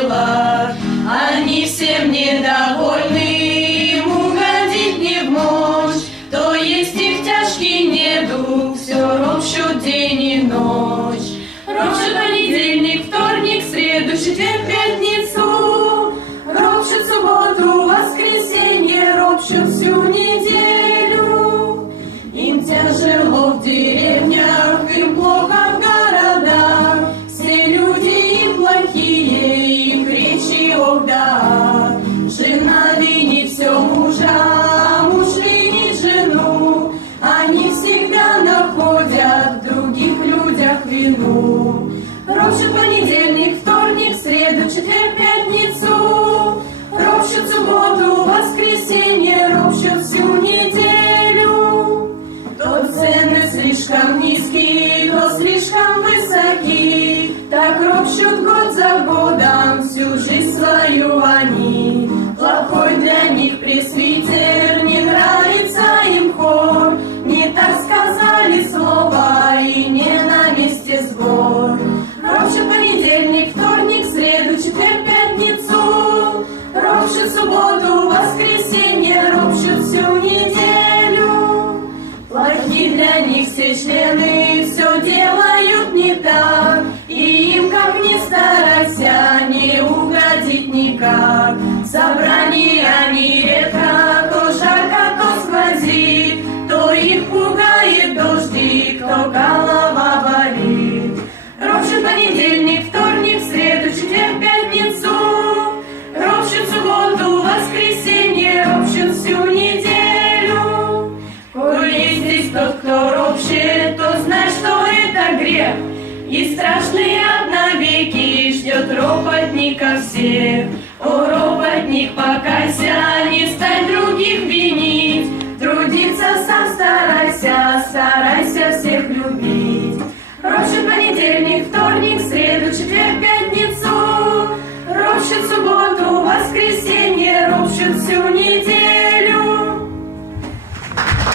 дела. Они всем недовольны, угодить не в то есть их тяжкий недуг, все ропщут день и ночь. Ропщут понедельник, вторник, среду, четверг, пятницу, ропщут субботу, воскресенье, ропщут всю неделю. Ропщут понедельник, вторник, среду, четверг, пятницу. Ропщут субботу, воскресенье, ропщут всю неделю. То цены слишком низкие, то слишком высоки. Так ропщут год за годом, все члены, все делают не так. И им, как ни старайся, не угодить никак. Собрания они редко, то жарко, то сквозит, то их пугает дождик, то голова болит. Ропщут понедельник, вторник, среду, четверг, пятницу. Ропщут субботу, воскресенье, ропщут всю неделю. И страшный одновеки ждет роботника всех. О, роботник, покайся, не стань других винить. Трудиться сам старайся, старайся всех любить. Ропщет понедельник, вторник, среду, четверг, пятницу. Ропщет субботу, воскресенье, ропщет всю неделю.